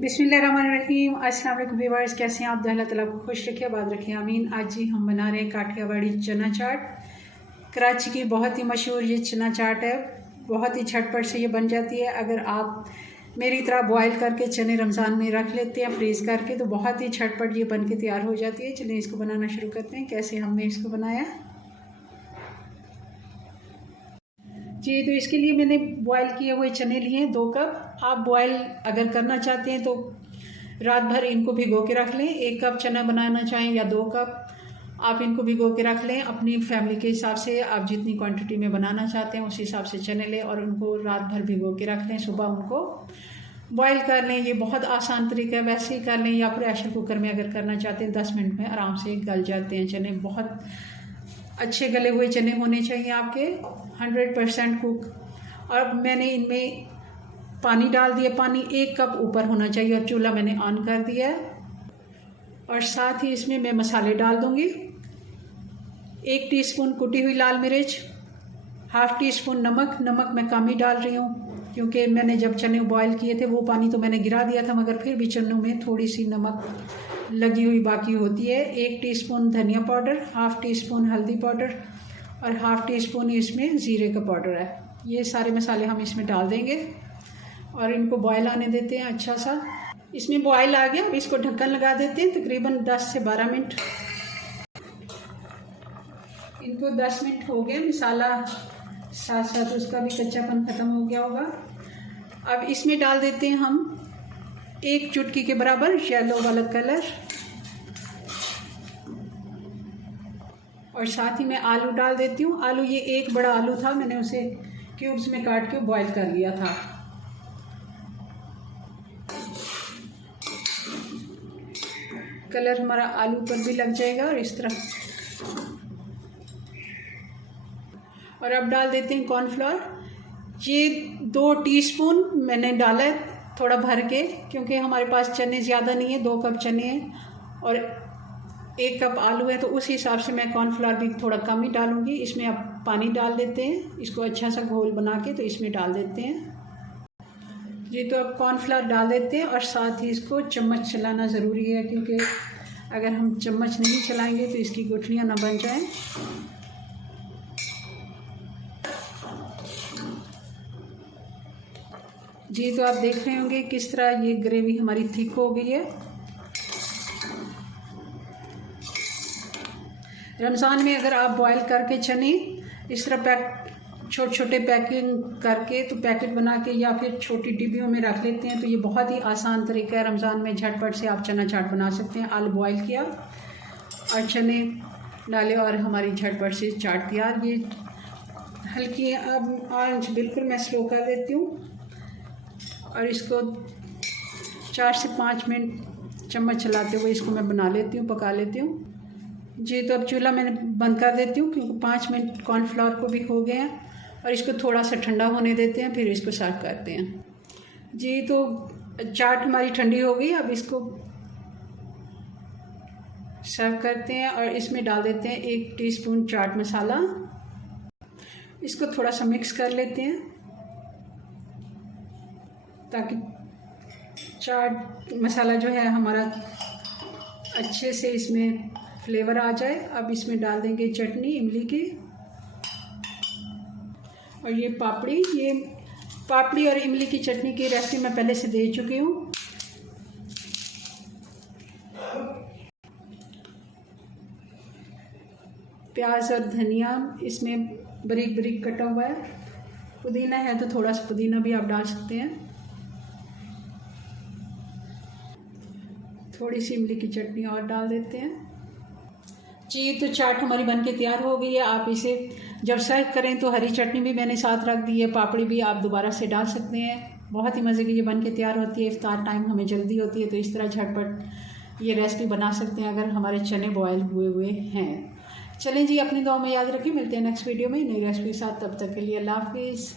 बिस्मिल्लाहिर्रहमानिर्रहीम। अस्सलाम वालेकुम व्यूअर्स, कैसे हैं आप? अल्लाह ताला को खुश रखे, आबाद रखे, आमीन। आज जी हम बना रहे हैं काठियावाड़ी चना चाट। कराची की बहुत ही मशहूर ये चना चाट है, बहुत ही झटपट से ये बन जाती है। अगर आप मेरी तरह बॉयल करके चने रमज़ान में रख लेते हैं फ्रीज़ करके, तो बहुत ही झटपट ये बन के तैयार हो जाती है। चलिए इसको बनाना शुरू करते हैं। कैसे हमने इसको बनाया जी, तो इसके लिए मैंने बॉयल किए हुए चने लिए हैं 2 कप। आप बॉयल अगर करना चाहते हैं तो रात भर इनको भिगो के रख लें। 1 कप चना बनाना चाहें या 2 कप, आप इनको भिगो के रख लें। अपनी फैमिली के हिसाब से आप जितनी क्वांटिटी में बनाना चाहते हैं उस हिसाब से चने लें और उनको रात भर भिगो के रख लें। सुबह उनको बॉयल कर लें। ये बहुत आसान तरीका है, वैसे ही कर लें या प्रेशर कुकर में अगर करना चाहते हैं 10 मिनट में आराम से गल जाते हैं चने। बहुत अच्छे गले हुए चने होने चाहिए आपके, 100% कुक। और मैंने इनमें पानी डाल दिया, पानी 1 कप ऊपर होना चाहिए और चूल्हा मैंने ऑन कर दिया है। और साथ ही इसमें मैं मसाले डाल दूंगी। 1 टीस्पून कुटी हुई लाल मिर्च, ½ टीस्पून नमक। नमक मैं कम ही डाल रही हूँ क्योंकि मैंने जब चने बॉयल किए थे वो पानी तो मैंने गिरा दिया था, मगर फिर भी चनों में थोड़ी सी नमक लगी हुई बाकी होती है। 1 टीस्पून धनिया पाउडर, ½ टीस्पून हल्दी पाउडर और ½ टीस्पून इसमें ज़ीरे का पाउडर है। ये सारे मसाले हम इसमें डाल देंगे और इनको बॉयल आने देते हैं अच्छा सा। इसमें बॉयल आ गया, अब इसको ढक्कन लगा देते हैं तकरीबन 10 से 12 मिनट। इनको 10 मिनट हो गए, मसाला साथ साथ उसका भी कच्चापन ख़त्म हो गया होगा। अब इसमें डाल देते हैं हम 1 चुटकी के बराबर येलो वाला कलर और साथ ही मैं आलू डाल देती हूँ। आलू ये 1 बड़ा आलू था, मैंने उसे क्यूब्स में काट के बॉयल कर लिया था। कलर हमारा आलू पर भी लग जाएगा और इस तरह। और अब डाल देते हैं कॉर्नफ्लोर। ये 2 टीस्पून मैंने डाला है थोड़ा भर के, क्योंकि हमारे पास चने ज़्यादा नहीं है, 2 कप चने हैं और 1 कप आलू है, तो उस हिसाब से मैं कॉर्नफ्लोर भी थोड़ा कम ही डालूँगी। इसमें अब पानी डाल देते हैं, इसको अच्छा सा घोल बना के तो इसमें डाल देते हैं जी। तो अब कॉर्नफ्लोर डाल देते हैं और साथ ही इसको चम्मच चलाना ज़रूरी है, क्योंकि अगर हम चम्मच नहीं चलाएंगे तो इसकी गुठलियाँ ना बन जाएं। जी, तो आप देख रहे होंगे किस तरह ये ग्रेवी हमारी थिक हो गई है। रमज़ान में अगर आप बॉयल करके चने इस तरह छोटे छोटे पैकिंग करके तो पैकेट बना के या फिर छोटी डिब्बियों में रख लेते हैं, तो ये बहुत ही आसान तरीका है। रमज़ान में झटपट से आप चना चाट बना सकते हैं। आलू बॉयल किया और चने डाले और हमारी झटपट से चाट तैयार। ये हल्की अब आंच बिल्कुल मैं स्लो कर देती हूँ और इसको 4 से 5 मिनट चम्मच चलाते हुए इसको मैं बना लेती हूँ, पका लेती हूँ जी। तो अब चूल्हा मैंने बंद कर देती हूँ क्योंकि 5 मिनट कॉर्नफ्लोर को भी हो गए हैं और इसको थोड़ा सा ठंडा होने देते हैं, फिर इसको सर्व करते हैं जी। तो चाट हमारी ठंडी हो गई, अब इसको सर्व करते हैं और इसमें डाल देते हैं 1 टीस्पून चाट मसाला। इसको थोड़ा सा मिक्स कर लेते हैं ताकि चाट मसाला जो है हमारा अच्छे से इसमें फ्लेवर आ जाए। अब इसमें डाल देंगे चटनी इमली की और ये पापड़ी और इमली की चटनी की रेसिपी मैं पहले से दे चुकी हूँ। प्याज और धनिया इसमें बारीक बारीक कटा हुआ है। पुदीना है तो थोड़ा सा पुदीना भी आप डाल सकते हैं। थोड़ी सी इमली की चटनी और डाल देते हैं जी। तो चाट हमारी बनके तैयार हो गई है। आप इसे जब सर्व करें तो हरी चटनी भी मैंने साथ रख दी है, पापड़ी भी आप दोबारा से डाल सकते हैं। बहुत ही मज़े की ये बनके तैयार होती है। इफ्तार टाइम हमें जल्दी होती है तो इस तरह झटपट ये रेसिपी बना सकते हैं अगर हमारे चने बॉयल हुए हैं। चलें जी, अपनी दुआ में याद रखें। मिलते हैं नेक्स्ट वीडियो में नई रेसिपी के साथ। तब तक के लिए अल्लाह हाफिज़।